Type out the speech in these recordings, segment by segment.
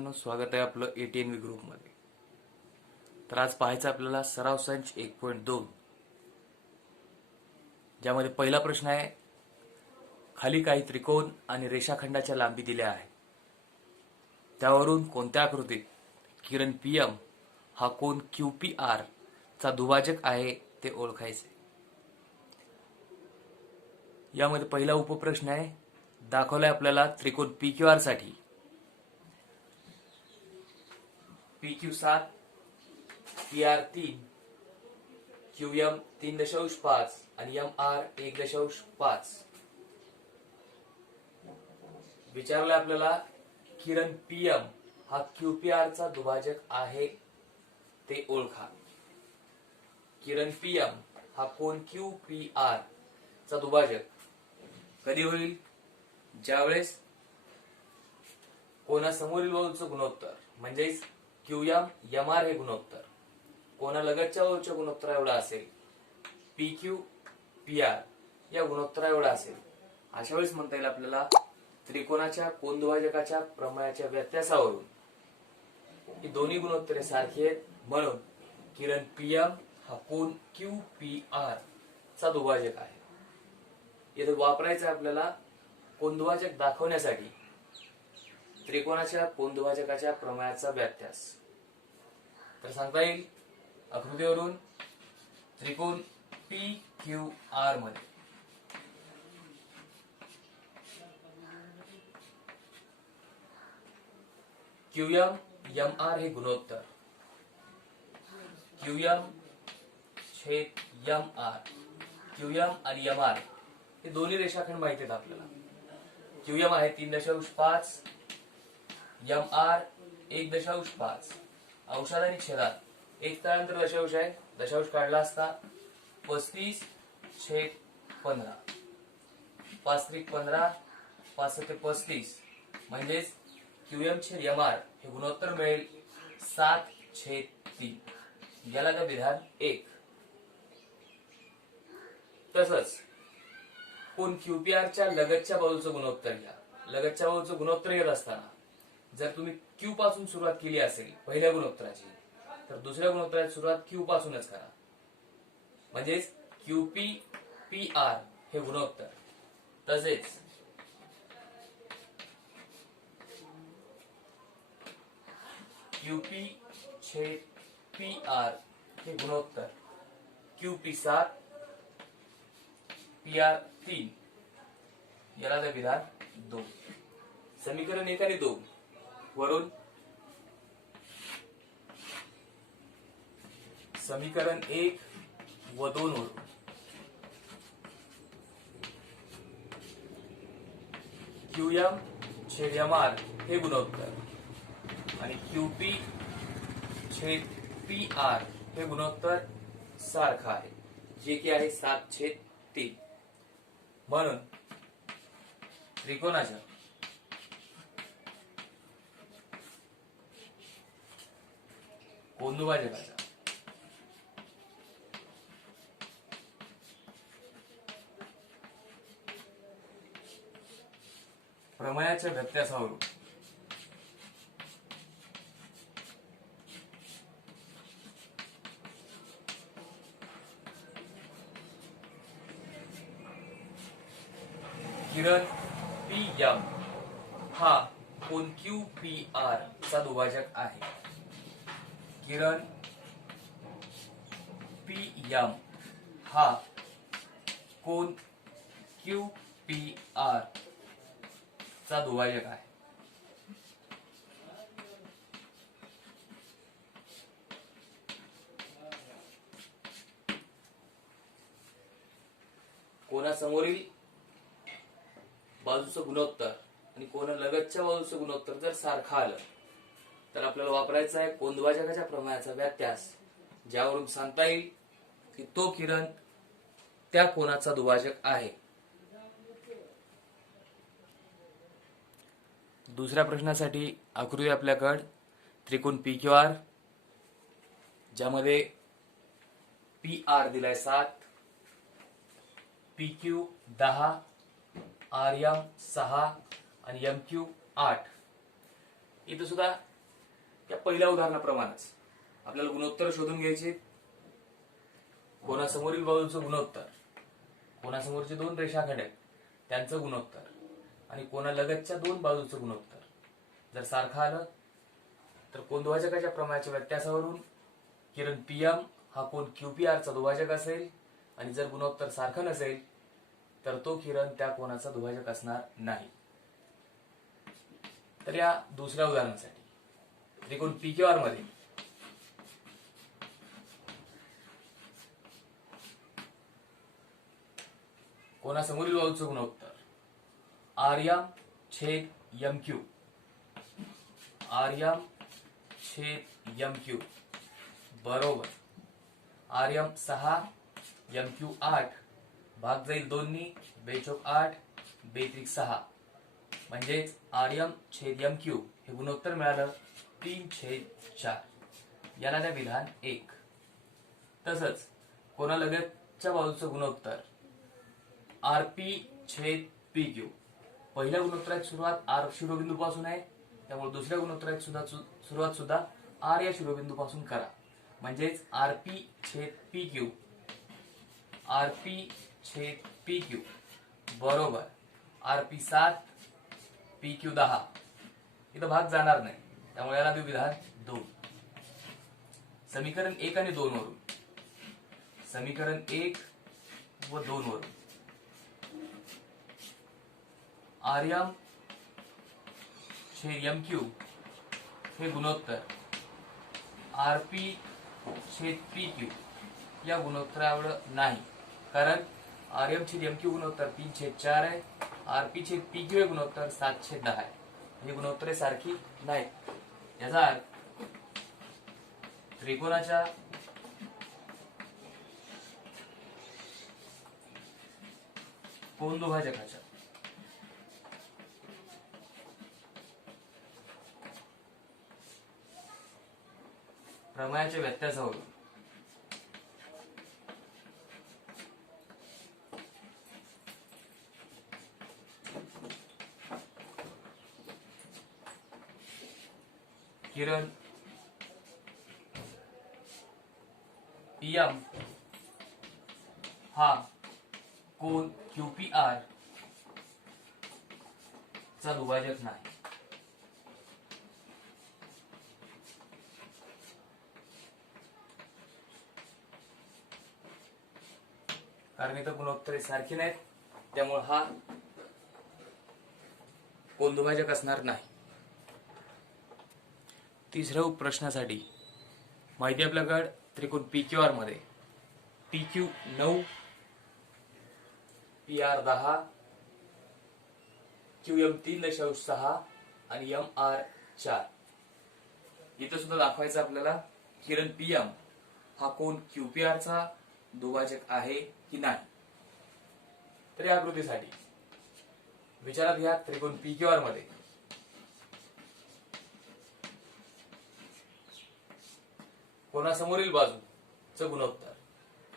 मित्रांनो, स्वागत आहे आपलं ATNV ग्रुपमध्ये. तर आज पाहायचं आपल्याला सराव संच 1.2, ज्यामध्ये पहिला प्रश्न आहे, खाली काही त्रिकोण आणि रेषाखंडाच्या लांबी दिल्या आहे, त्यावरून कोणत्या आकृतीत किरण PM हा कोन QPR चा दुभाजक आहे ते ओळखायचे. यामध्ये पहिला उपप्रश्न आहे, दाखवलाय आपल्याला त्रिकोण PQR साठी PQ 7, PR 3, QM 3.5 आणि MR 1.5 विचारलं आपल्याला किरण PM हा QPR चा दुभाजक आहे ते ओळखा. किरण PM हा कोन QPR चा दुभाजक कधी होईल? ज्यावेळेस कोनासमोरील बाजूचं गुणोत्तर म्हणजेच QM MR हे गुणोत्तर कोनालगतच्या बाजूच्या गुणोत्तरा एवढा असेल, PQ PR या गुणोत्तरा एवढा असेल, अशा वेळेस म्हणता येईल आपल्याला त्रिकोणाच्या कोन दुभाजकाच्या प्रमेयाच्या व्यत्यासावरून ही दोन्ही गुणोत्तरे सारखी आहेत, म्हणून किरण PM हा कोन QPR चा दुभाजक आहे. इथे वापरायचं आहे आपल्याला कोन दुभाजक दाखवण्यासाठी त्रिकोणाच्या कोन दुभाजकाच्या प्रमेयाचा व्यत्यास. तर सांगता येईल आकृतीवरून त्रिकोण PQR मध्ये QM MR हे गुणोत्तर, QM छेद MR, QM आणि MR हे दोन्ही रेषाखंड माहिती आहेत आपल्याला. QM आहे 3.5, MR 1.5. अंशात आणि छेदात एक स्थळांतर दशांश आहे, दशांश काढला असता 35/15, 5×3=15, 5×7=35, म्हणजेच QM छेद MR हे गुणोत्तर मिळेल 7/3. याला का विधान 1. तसंच कोन QPR च्या लगतच्या बाजूचं गुणोत्तर घ्या. लगतच्या बाजूचं गुणोत्तर येत असताना जर तुम्ही Q पासून सुरुवात केली असेल पहिल्या गुणोत्तराची, तर दुसऱ्या गुणोत्तराची सुरुवात Q पासूनच करा. म्हणजेच QPPR हे गुणोत्तर, तसेच QP छेद PR हे गुणोत्तर, QP 7 PR 3 याला द्या विधान 2. समीकरण 1 आणि 2 वरून समीकरण 1 व 2 वरून QM छेद MR हे गुणोत्तर आणि QP छेद PR हे गुणोत्तर सारखं आहे, जे की आहे 7/3. म्हणून त्रिकोणाच्या कोन दुभाजकाच्या प्रमेयाच्या व्यत्यासावरून किरण PM हा कोन QPR चा दुभाजक आहे. किरण PM हा कोन QPR चा दुभाजक आहे. कोनासमोरील बाजूचं गुणोत्तर आणि कोनालगतच्या बाजूचं गुणोत्तर जर सारखं आलं तर आपल्याला वापरायचं आहे कोन दुभाजकाच्या प्रमेयाचा व्यत्यास, ज्यावरून सांगता येईल की तो किरण त्या कोनाचा दुभाजक आहे. दुसऱ्या प्रश्नासाठी आकृती आपल्याकडे त्रिकोण PQR, ज्यामध्ये PR दिलाय 7, PQ 10, RM 6 आणि MQ 8. इथं सुद्धा त्या पहिल्या उदाहरणाप्रमाणेच आपल्याला गुणोत्तर शोधून घ्यायचे. कोणासमोरील बाजूचं गुणोत्तर, कोणासमोरचे दोन रेषाखंड आहेत त्यांचं गुणोत्तर आणि कोणालगतच्या दोन बाजूचं गुणोत्तर जर सारखं आलं तर कोनदुभाजकाच्या प्रमेयाच्या व्यत्यासावरून किरण पीएम हा कोन QPR चा दुभाजक असेल आणि जर गुणोत्तर सारखं नसेल तर तो किरण त्या कोनाचा दुभाजक असणार नाही. तर या दुसऱ्या उदाहरणासाठी त्रिकोण PQR मध्ये कोणासमोरील बाजूचं गुणोत्तर RM छेद MQ, RM छेद MQ बरोबर RM 6 MQ 8 भाग जाईल 2 नी 2 8 6 म्हणजेच RM छेद MQ हे गुणोत्तर मिळालं 3/4. याला द्या विधान 1. तसंच कोणालगतच्या बाजूचं गुणोत्तर RP छेद PQ. पहिल्या गुणोत्तराची सुरुवात R शिरोबिंदू पासून आहे त्यामुळे दुसऱ्या गुणोत्तराची सुरुवात सुद्धा R या शिरोबिंदू पासून करा. म्हणजेच RP छेद PQ, RP छेद PQ बरोबर RP 7 PQ 10. इथं भाग जाणार नाही त्यामुळे याला देऊ विधान 2. समीकरण 1 आणि 2 वरून, समीकरण 1 व 2 वरून RM छेद MQ हे गुणोत्तर RP छेद PQ या गुणोत्तराएवढं नाही, कारण RM छेद MQ गुणोत्तर 3/4 आहे, RP छेद PQ हे गुणोत्तर 7/10 आहे. ही गुणोत्तरे सारखी नाहीत. याचा अर्थ त्रिकोणाच्या कोनदुभाजकाच्या प्रमेयाच्या व्यत्यासावरून किरण पीएम हा कोन QPR चा दुभाजक नाही. कारण इथं गुणोत्तरे सारखी नाहीत त्यामुळे हा कोन दुभाजक असणार नाही. तिसऱ्या प्रश्नासाठी माहिती आपल्याकडे त्रिकोण PQR मध्ये PQ 9 PR 10 QM 3.6 आणि MR 4. इथं सुद्धा दाखवायचं आपल्याला किरण PM हा कोन QPR चा दुभाजक आहे की नाही. तर या आकृतीसाठी विचारात घ्या त्रिकोण PQR मध्ये कोणासमोरील बाजूचं गुणोत्तर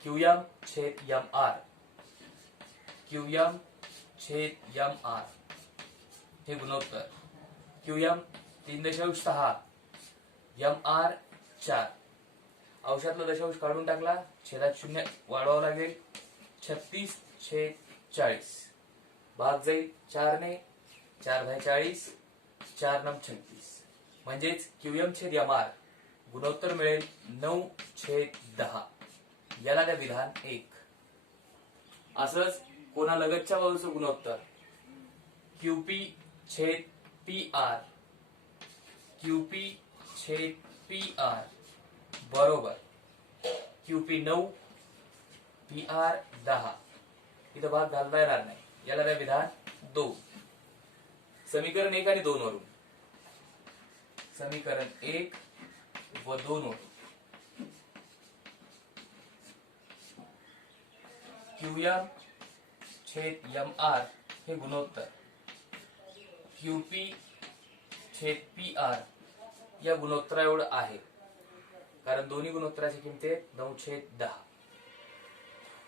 QM छेद MR, QM छेद MR हे गुणोत्तर QM 3.6 MR 4. अंशातला दशांश काढून टाकला, छेदात 0 वाढवावं लागेल. 36/40 भाग जाईल 4 ने, 4/40 4 9 36 म्हणजेच QM छेद MR गुणोत्तर मिळेल 9/10. याला द्या विधान 1. असंच कोणालगतच्या बाजूचं गुणोत्तर QP छेद PR, QP छेद PR बरोबर QP 9 PR 10. इथं भाग घालता येणार नाही. याला द्या विधान 2. समीकरण 1 आणि 2 वरून, समीकरण 1 व 2 वरून QM छेद MR हे गुणोत्तर QP छेद PR या गुणोत्तरा एवढं आहे, कारण दोन्ही गुणोत्तराची किंमत 9/10.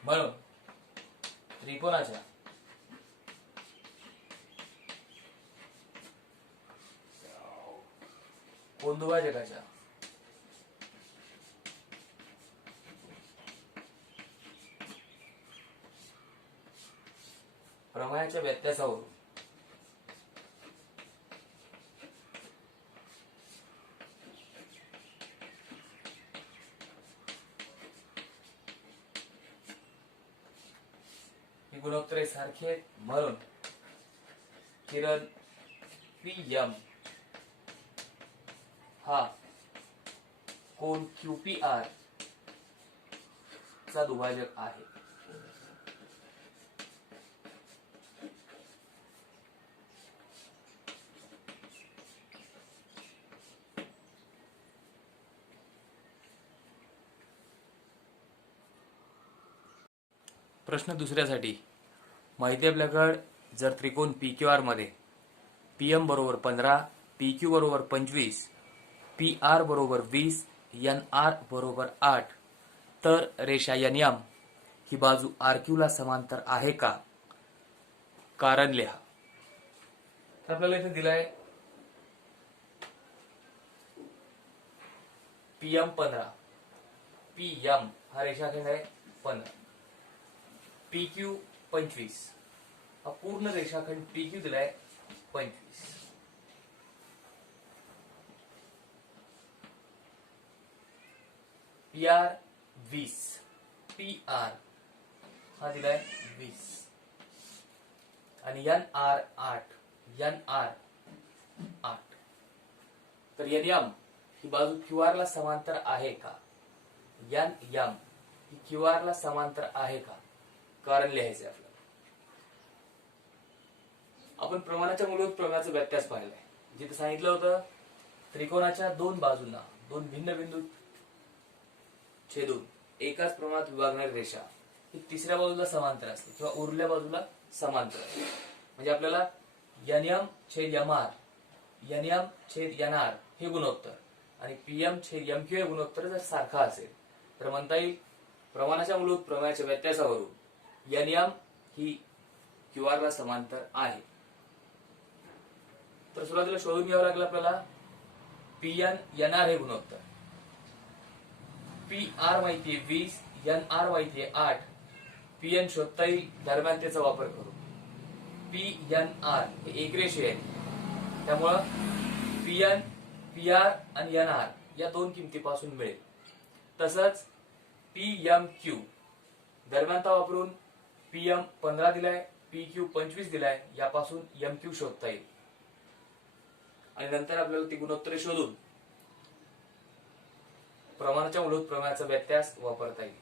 म्हणून त्रिकोणाच्या कोन दुभाजकाच्या प्रमेयाच्या व्यत्यासावरून ही गुणोत्तरे सारखी आहेत म्हणून किरण पीएम हा कोन क्यूपीआर चा दुभाजक आहे. प्रश्न दुसऱ्यासाठी माहिती आपल्याकडे जर त्रिकोण PQR मध्ये PM बरोबर 15, PQ बरोबर 25, PR बरोबर 20, NR बरोबर 8 तर रेषा NM ही बाजू RQ ला समांतर आहे का? कारण लिहा. तर आपल्याला इथे दिलाय PM 15, PM हा रेषाखंड आहे 15, PQ 25 हा पूर्ण रेषाखंड PQ दिलाय 25, PR 20, PR हा दिलाय 20 आणि NR 8, NR 8 तर NM ही बाजू QR ला समांतर आहे का? NM ही QR ला समांतर आहे का? कारण लिहायचे आपल्याला. आपण प्रमाणाच्या मूलभूत प्रमेयाचा व्यत्यास पाहिलाय. जिथे सांगितलं होतं त्रिकोणाच्या दोन बाजूंना दोन भिन्न बिंदू छेदून एकाच प्रमाणात विभागणारी रेषा ही तिसऱ्या बाजूला समांतर असते किंवा उरल्या बाजूला समांतर असते. म्हणजे आपल्याला NM छेद MR, NM छेद NR हे गुणोत्तर आणि PM छेद MQ हे गुणोत्तर जर सारखा असेल तर म्हणता येईल प्रमाणाच्या मूलभूत प्रमेयाच्या व्यत्यासावरून NM ही QR ला समांतर आहे. तर सुरुवातीला शोधून घ्यावं लागलं आपल्याला PN NR हे गुणोत्तर. PR माहितीये 20, NR माहितीये 8, PN शोधता येईल दरम्यान त्याचा वापर करू. PNR हे एकरेषीय आहे त्यामुळं PN, PR आणि NR या दोन किमतीपासून मिळेल. तसंच PMQ दरम्यानता वापरून PM 15 दिलाय, PQ 25 दिलाय, यापासून MQ शोधता येईल आणि नंतर आपल्याला ती गुणोत्तरे शोधून प्रमाणाच्या मूलभूत प्रमेयाचा व्यत्यास वापरता येईल.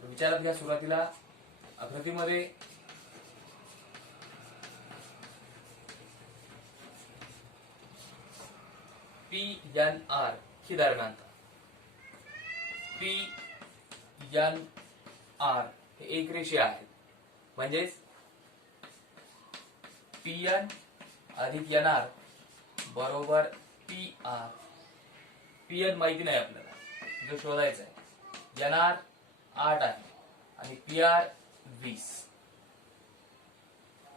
विचारात घ्या सुरुवातीला आकृतीमध्ये PNR ही दरम्यानता, PNR हे एकरेषीय आहे म्हणजेच PN अधिक NR बरोबर PR. PN माहिती नाही आपल्याला, जो शोधायचा आहे. NR 8 आहे आणि PR 20.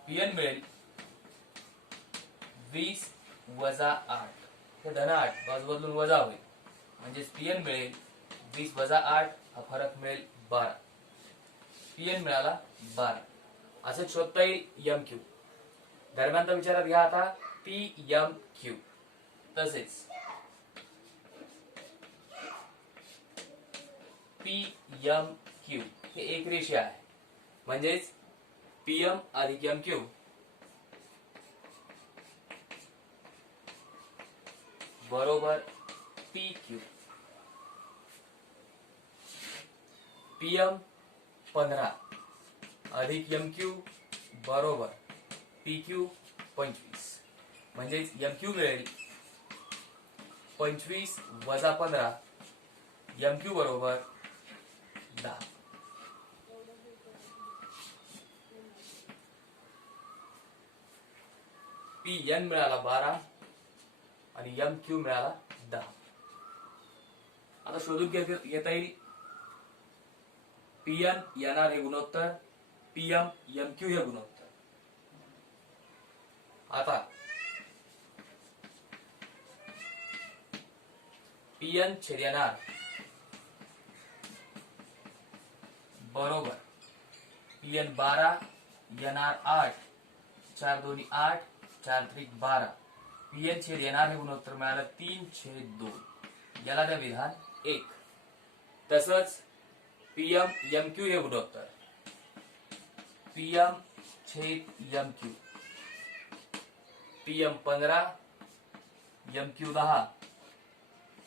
PN मिळेल 20 वजा 8 हे धन 8 बाजू बदलून वजा होईल म्हणजेच PN मिळेल 20 वजा 8 हा फरक मिळेल 12. PN मिळाला 12. असं शोधता येईल MQ. दरम्यानचा विचारात घ्या आता PMQ. तसेच PMQ हे एकरेषीय आहे म्हणजेच PM अधिक MQ बरोबर PQ. PM 15 अधिक MQ बरोबर PQ 25 म्हणजेच MQ मिळेल 25 वजा 15, MQ बरोबर 10. PN मिळाला 12 आणि MQ मिळाला 10. आता शोधून घेता येईल PN NR हे गुणोत्तर, PM MQ हे गुणोत्तर. आता पीएन छेद एनआर बरोबर पीएन 12 एनआर 8 4 दोन्ही 8 4 त्रिक 12 पीएन छेद एनआर हे गुणोत्तर मिळालं 3/2 याला द्या विधान 1. तसंच पीएम एमक्यू हे गुणोत्तर पीएम छेद एमक्यू पीएम 15 एमक्यू 10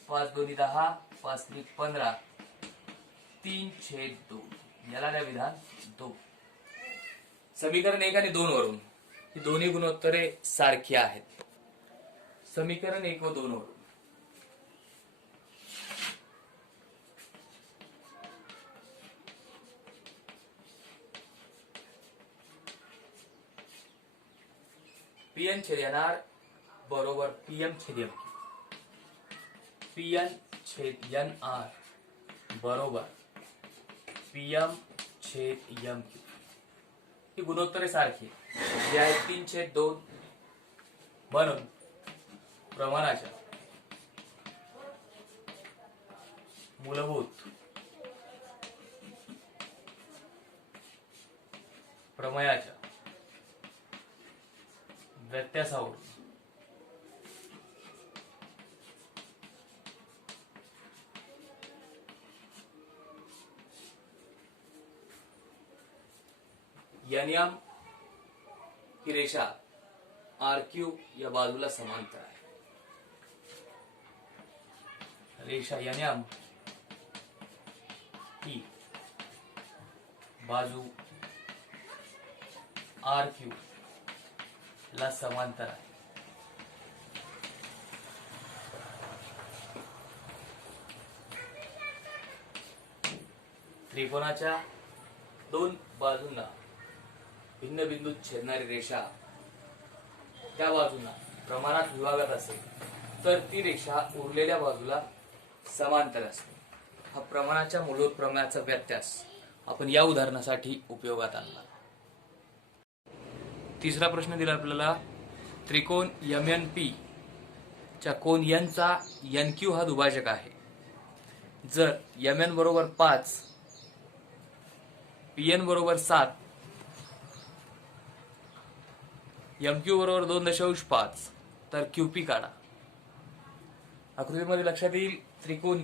5 दोन्ही 10 5 त्रिक 15 3/2 याला द्या विधान 2. समीकरण 1 आणि 2 वरून ही दोन्ही गुणोत्तरे सारखी आहेत. समीकरण 1 व 2 वरून पीएन छेद एनआर बरोबर पीएम छेद एमक्यू पीएन छेद एनआर बरोबर पीएम छेद एमक्यू ही गुणोत्तरे सारखी जी आहे 3/2 म्हणून प्रमाणाच्या मूलभूत प्रमेयाच्या व्यत्यासावरून एनएम ही रेषा आरक्यू या बाजूला समांतर आहे. रेषा एनएम ही बाजू आरक्यू ला समांतर आहे. त्रिकोणाच्या दोन बाजूंना भिन्न बिंदूत छेदणारी रेषा त्या बाजूंना प्रमाणात विभागत असेल तर ती रेषा उरलेल्या बाजूला समांतर असते. हा प्रमाणाच्या मूलभूत प्रमेयाचा व्यत्यास आपण या उदाहरणासाठी उपयोगात आणला. तिसरा प्रश्न दिला आपल्याला त्रिकोण MNP च्या कोन N चा NQ हा दुभाजक आहे. जर MN बरोबर 5 PN बरोबर 7 MQ बरोबर 2.5 तर QP काढा. आकृतीमध्ये लक्षात येईल त्रिकोण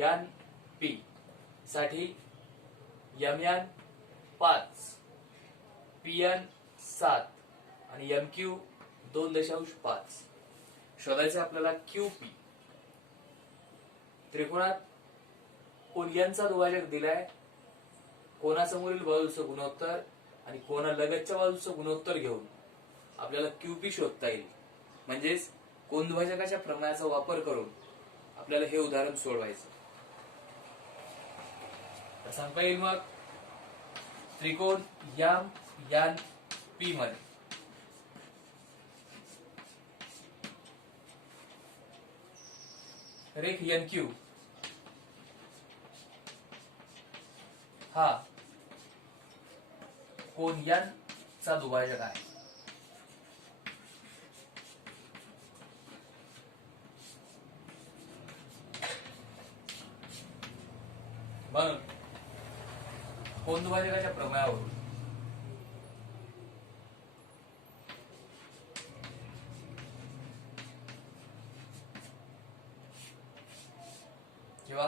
MNP साठी MN 5 PN 7 आणि MQ 2.5 शोधायचे आपल्याला QP. त्रिकोणात कोन N चा दुभाजक दिलाय. कोनासमोरील बाजूचं गुणोत्तर आणि कोनालगतच्या बाजूचं गुणोत्तर घेऊन आपल्याला QP शोधता येईल. म्हणजेच कोन दुभाजकाच्या प्रमेयाचा वापर करून आपल्याला हे उदाहरण सोडवायचं. तर सांगता येईल मग त्रिकोण MNP मध्ये रेख NQ हा कोन N चा दुभाजक आहे. म्हणून कोन दुभाजकाच्या प्रमेयावरून किंवा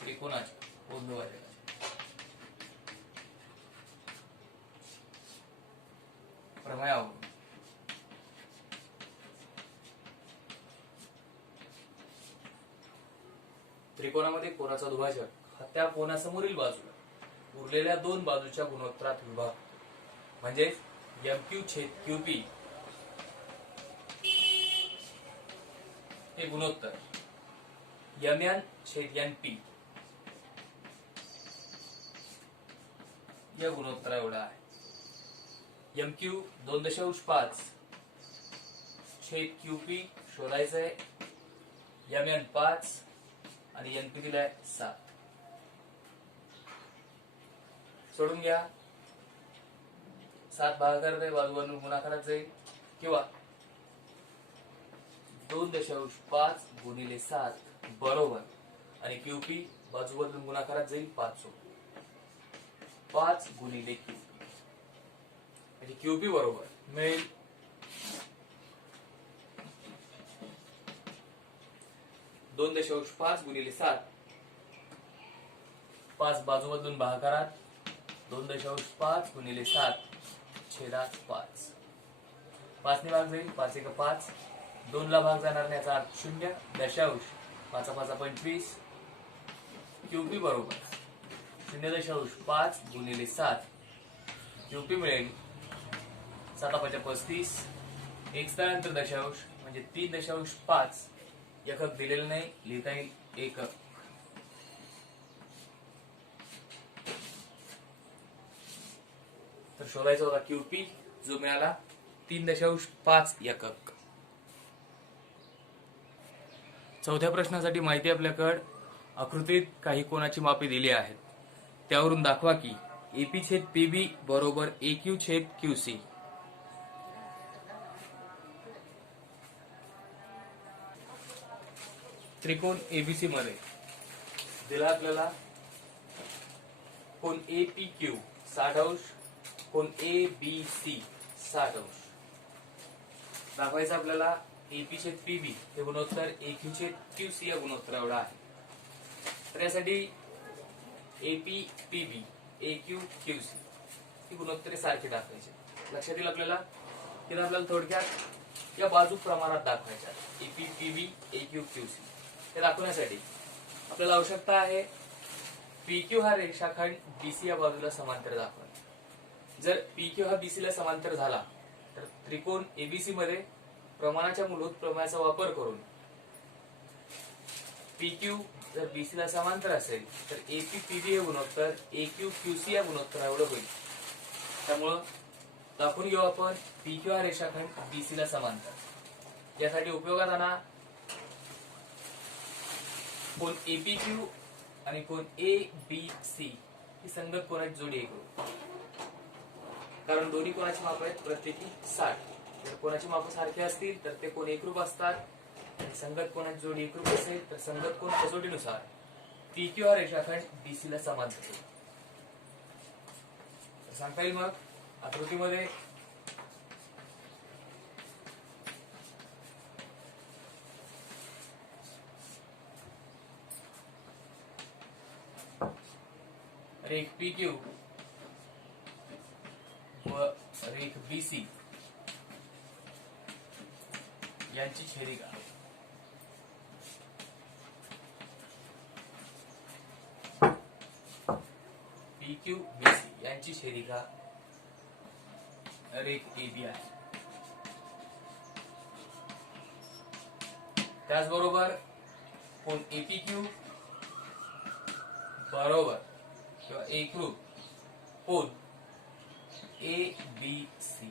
त्रिकोणाच्या कोन दुभाजकाच्या प्रमेयावरून त्रिकोणामध्ये कोनाचा दुभाजक हा त्या कोनासमोरील बाजूला उरलेल्या दोन बाजूच्या गुणोत्तरात विभागतो. म्हणजे MQ छेद QP हे गुणोत्तर MN छेद NP या गुणोत्तरा एवढा आहे. MQ 2.5 छेद QP शोधायचं आहे. MN 5 आणि NP दिलाय 7. सोडून घ्या. 7 भागाकार बाजूवरून गुणाकारात जाईल किंवा 2.5 गुणिले 7 बरोबर, आणि क्यूपी बाजू बदलून गुणाकारात जाईल 5 गुणिले क्यूपी, म्हणजे क्यूपी बरोबर मिळेल 2.5 गुणिले 7, 5 बाजू बदलून भागाकारात, 2.5 गुणिले 7 छेदात 5, 5 ने भाग जाईल, 5 1 5, 2 ला भाग जाणार नाही, याचा अर्थ 0 दशांश, 5 5 25, क्यूपी बरोबर 0.5 गुणिले 7, क्यूपी मिळेल 7 5 35, एक स्थळांतर दशांश म्हणजे 3.5, एकक दिलेलं नाही, लिहिता येईल एकक. तर शोधायचा होता क्यूपी, जो मिळाला 3.5 एकक. चौथ्या प्रश्नासाठी माहिती आपल्याकडे आकृतीत काही कोनाची मापे दिली आहेत. त्यावरून दाखवा की एपी छेद पीबी बरोबर एक्यू छेद क्यूसी. त्रिकोण एबीसी मध्ये दिला आपल्याला कोण ए पी क्यू 60 अंश, कोण ए बी सी 60 अंश. दाखवायचं आपल्याला एपी छेद पीबी हे गुणोत्तर एक्यू छेद क्यूसी या गुणोत्तर एवढा आहे. तर यासाठी एपी पीबी एक्यू क्यूसी ही गुणोत्तरे सारखी दाखवायची. लक्षात येईल आपल्याला की आपल्याला थोडक्यात या बाजू प्रमाणात दाखवायच्या. एपी पीबी एक्यू क्यूसी हे दाखवण्यासाठी आपल्याला आवश्यकता आहे पीक्यू हा रेषाखंड बीसी या बाजूला समांतर दाखवा. जर पीक्यू हा बीसी ला समांतर झाला तर त्रिकोण एबीसी मध्ये प्रमाणाच्या मूलभूत प्रमेयाचा वापर करून पीक्यू जर बीसी ला समांतर असेल तर एपी पीबी हे गुणोत्तर एक्यू क्यूसी या गुणोत्तरा एवढं होईल. त्यामुळं दाखवून घेऊ आपण पीक्यू हा रेषाखंड बीसी ला समांतर. यासाठी उपयोगात आणा कोण एपीक्यू आणि कोण ए बी सी ही संगत कोणाची जोडी करू, कारण दोन्ही कोणाची माप आहेत प्रत्येकी 60. जर कोणाची माप सारखी असतील तर ते कोण एकरूप असतात, आणि संगत कोणाची जोडी एकरूप असेल तर संगत कोण कसोटीनुसार पीक्यू हा रेषाखंड बीसी ला समांतर. सांगता येईल मग आकृतीमध्ये रेख पीक्यू व रेख बीसी यांची छेदिका पीक्यू बीसी यांची छेदिका रेख एबी आहे. त्याचबरोबर कोण एपीक्यू बरोबर किंवा एकरूप कोण ए बी सी,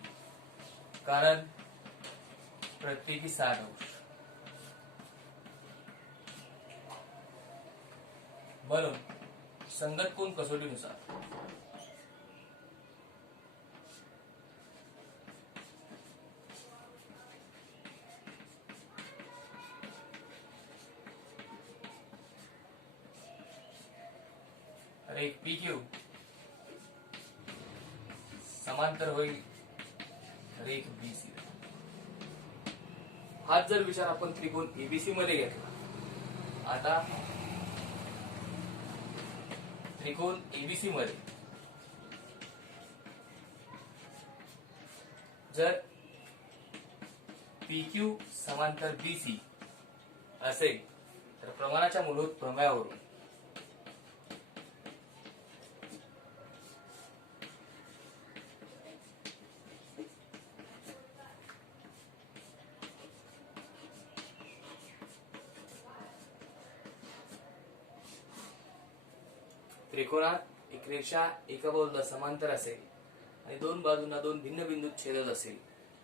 कारण प्रत्येकी 60 अंश. म्हणून संगत कोण कसोटीनुसार रेख पीक्यू समांतर होईल रेख बीसी. हाच जर विचार आपण त्रिकोण एबीसी मध्ये घेतला, आता त्रिकोण एबीसी मध्ये जर पीक्यू समांतर बीसी असेल तर प्रमाणाच्या मूलभूत प्रमेयावरून त्रिकोणात एक रेषा एका बाजूला समांतर असेल आणि दोन बाजूंना दोन भिन्न बिंदूत छेदत असेल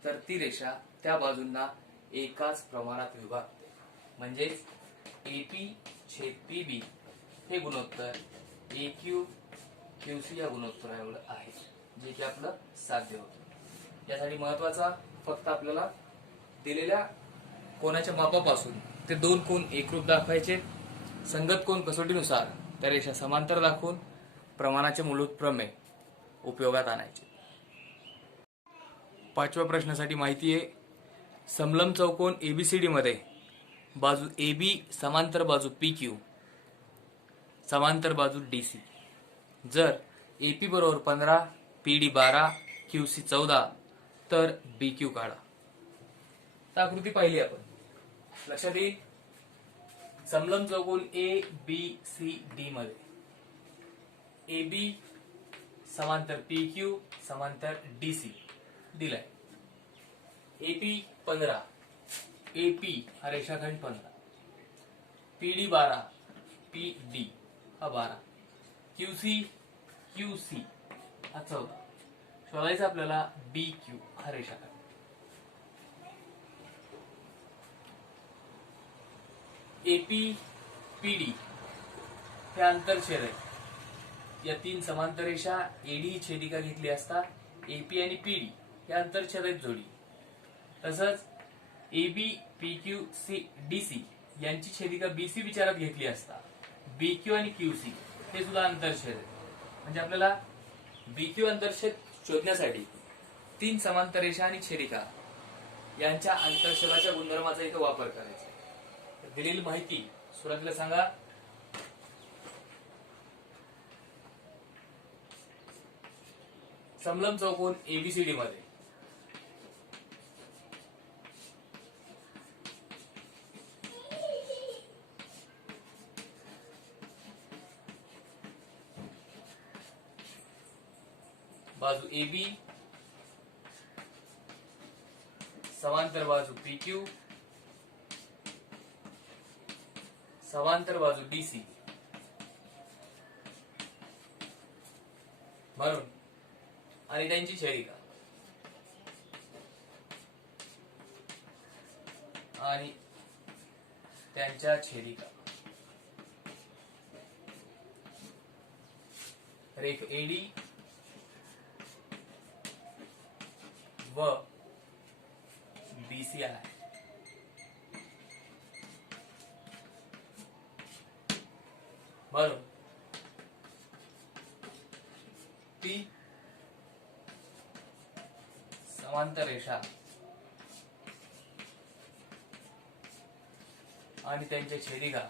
तर ती रेषा त्या बाजूंना एकाच प्रमाणात विभागते. म्हणजेच एपी छेद पीबी हे गुणोत्तर एक्यू क्यूसी या गुणोत्तरा एवढं आहे, जे की आपलं साध्य होतं. यासाठी महत्वाचा फक्त आपल्याला दिलेल्या कोणाच्या मापापासून ते दोन कोन एकरूप दाखवायचे. संगत कोन कसोटीनुसार त्या रेषा समांतर दाखवून प्रमाणाचे मूलभूत प्रमेय उपयोगात आणायचे. 5व्या प्रश्नासाठी माहिती आहे. समलंब चौकोन एबीसीडी मध्ये बाजू AB समांतर बाजू PQ समांतर बाजू DC. जर AP बरोबर 15, PD 12, QC 14 तर BQ काढा. तर आकृती पाहिली आपण. लक्षात येईल. समलंब चौकोन ABCD मध्ये AB समांतर PQ समांतर DC दिलाय. AP 15, AP हा रेषाखंड 15, PD 12, PD हा 12, QC हा 14. शोधायचा आपल्याला BQ हा रेषाखंड. AP PD हे आंतरछेद आहे. या तीन समांतर रेषा AD ही छेदिका घेतली असता AP आणि PD हे आंतरछेद आहेत जोडी. तसंच AB PQ DC यांची छेदिका BC विचारात घेतली असता BQ आणि QC हे सुद्धा आंतरछेद आहेत. म्हणजे आपल्याला BQ आंतरछेद शोधण्यासाठी तीन समांतर रेषा आणि छेदिका यांच्या आंतरछेदाच्या गुणधर्माचा इथे वापर करायचा. दिलेली माहिती सुरुवातीला सांगा. समलंब चौकोन ABCD मध्ये बाजू AB समांतर बाजू PQ समांतर बाजू DC म्हणून आणि त्यांची छेदिका आणि त्यांच्या छेदिका रेख AD व BC आहे. म्हणून ती समांतर रेषा आणि त्यांच्या छेदिका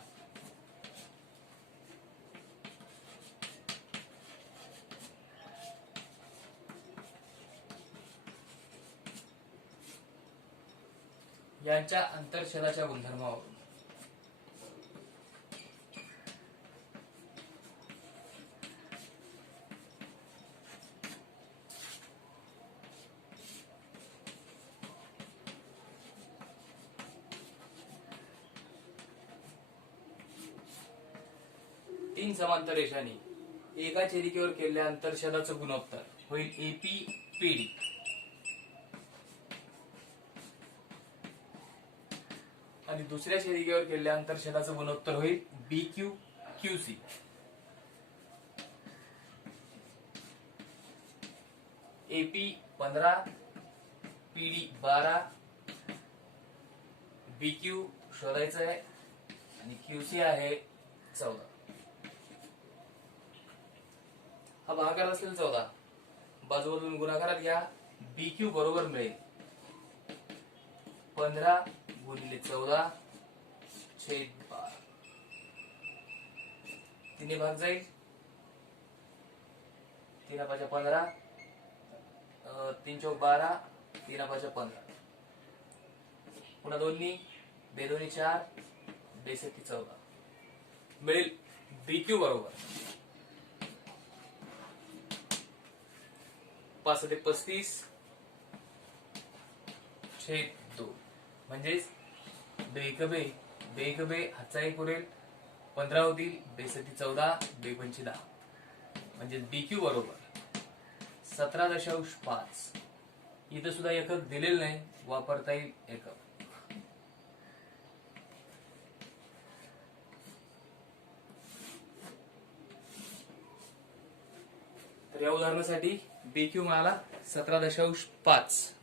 यांच्या आंतरछेदाच्या गुणधर्मावरून तीन समांतर रेषांनी एका छेदिकेवर केलेल्या आंतरछेदाचं गुणोत्तर होईल AP PD आणि दुसऱ्या छेदिकेवर केलेल्या आंतरछेदाचं गुणोत्तर होईल BQ QC. AP 15, PD 12, BQ शोधायचं आहे आणि QC आहे 14. हा भागाकार असेल 14. बाजूमधून गुणाकारात घ्या. BQ बरोबर मिळेल 15 गुणिले 14 छेद 12. तिन्ही भाग जाईल. 3 5 15, 3 चौक 12, 3 5 15, पुन्हा दोन्ही 2 2 4, 2 7 14 मिळेल. BQ बरोबर 5 35 छेद 2. म्हणजेच 2 बे हातचा एक उरेल 15 होतील. 2 7 14, 2 पंचे 10. म्हणजे BQ बरोबर 17.5. इथं सुद्धा एकक दिलेलं नाही, वापरता येईल एकक. तर या उदाहरणासाठी BQ मिळाला 17.5.